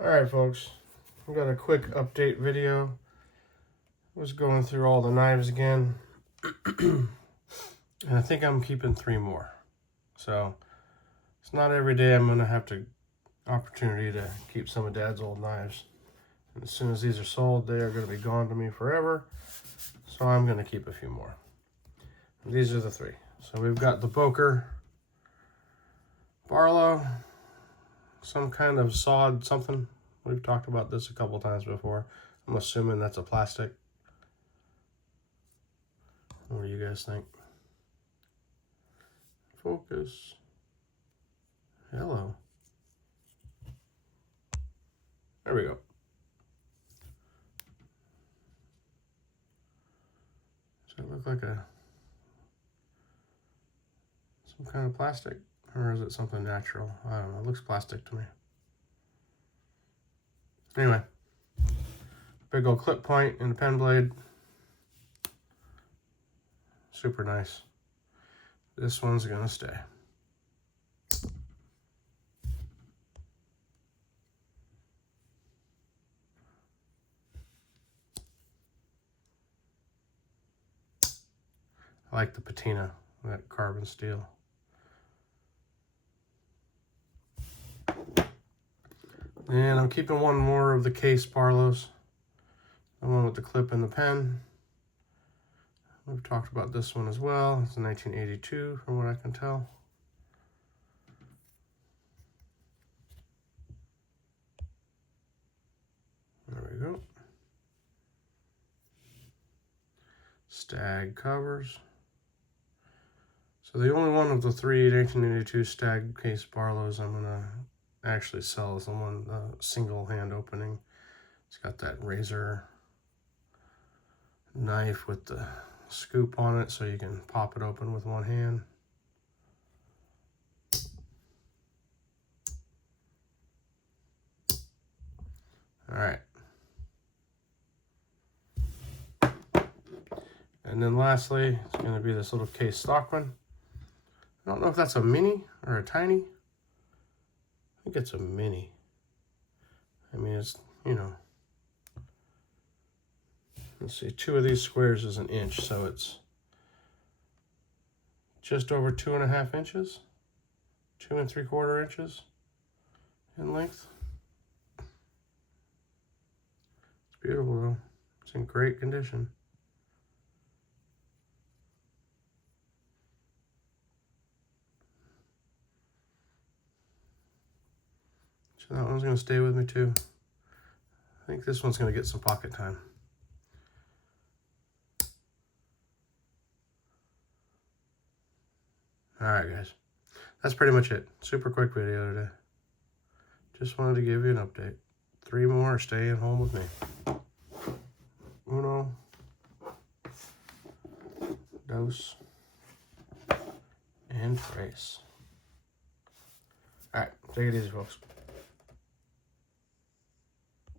Alright folks, we got a quick update video. I was going through all the knives again. And I think I'm keeping 3 more. So it's not every day I'm going to have the opportunity to keep some of Dad's old knives. And as soon as these are sold, they are going to be gone to me forever. So I'm going to keep a few more. And these are the 3. So we've got the Boker Barlow, some kind of sawed something. We've talked about this a couple times before. I'm assuming that's a plastic. What do you guys think? Focus. Hello. There we go. Does it look like some kind of plastic? Or is it something natural? I don't know. It looks plastic to me. Anyway. Big old clip point and a pen blade. Super nice. This one's gonna stay. I like the patina, that carbon steel. And I'm keeping one more of the Case Barlows. The one with the clip and the pen. We've talked about this one as well. It's a 1982 from what I can tell. There we go. Stag covers. So the only one of the 3 1982 Stag Case Barlows I'm gonna actually sell is the one, single hand opening. It's got that razor knife with the scoop on it so you can pop it open with one hand. All right. And then lastly, it's going to be this little Case Stockman. I don't know if that's a mini or a tiny. I think it's a mini. I mean, it's, you know, let's see, 2 of these squares is 1 inch, so it's just over 2.5 inches, 2 3/4 inches in length. It's beautiful though. It's in great condition. So that one's going to stay with me too. I think this one's going to get some pocket time. Alright guys, that's pretty much it. Super quick video today. Just wanted to give you an update. 3 more are staying home with me. Uno, dos, and tres. Alright, take it easy folks.